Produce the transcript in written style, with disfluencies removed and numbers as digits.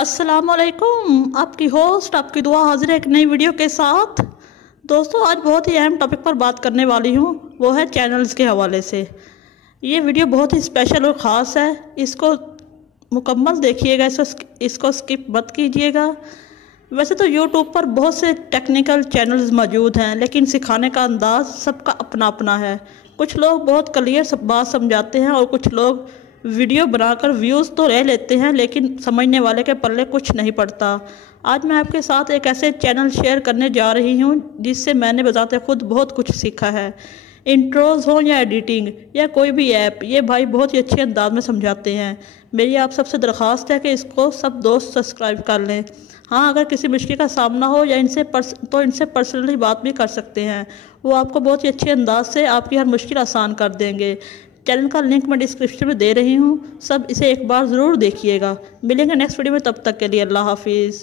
अस्सलामुअलैकुम, आपकी होस्ट आपकी दुआ हाजिर है एक नई वीडियो के साथ। दोस्तों, आज बहुत ही अहम टॉपिक पर बात करने वाली हूँ, वो है चैनल्स के हवाले से। ये वीडियो बहुत ही स्पेशल और ख़ास है, इसको मुकम्मल देखिएगा, इसको स्किप मत कीजिएगा। वैसे तो यूट्यूब पर बहुत से टेक्निकल चैनल्स मौजूद हैं, लेकिन सिखाने का अंदाज़ सबका अपना अपना है। कुछ लोग बहुत क्लियर बात समझाते हैं और कुछ लोग वीडियो बनाकर व्यूज़ तो ले लेते हैं, लेकिन समझने वाले के पल्ले कुछ नहीं पड़ता। आज मैं आपके साथ एक ऐसे चैनल शेयर करने जा रही हूँ जिससे मैंने बजाते खुद बहुत कुछ सीखा है। इंट्रोज हो या एडिटिंग या कोई भी ऐप, ये भाई बहुत ही अच्छे अंदाज में समझाते हैं। मेरी आप सबसे दरख्वास्त है कि इसको सब दोस्त सब्सक्राइब कर लें। हाँ, अगर किसी मुश्किल का सामना हो या इनसे पर्सनली बात भी कर सकते हैं। वो आपको बहुत ही अच्छे अंदाज से आपकी हर मुश्किल आसान कर देंगे। चैनल का लिंक मैं डिस्क्रिप्शन में दे रही हूँ, सब इसे एक बार ज़रूर देखिएगा। मिलेंगे नेक्स्ट वीडियो में, तब तक के लिए अल्लाह हाफिज़।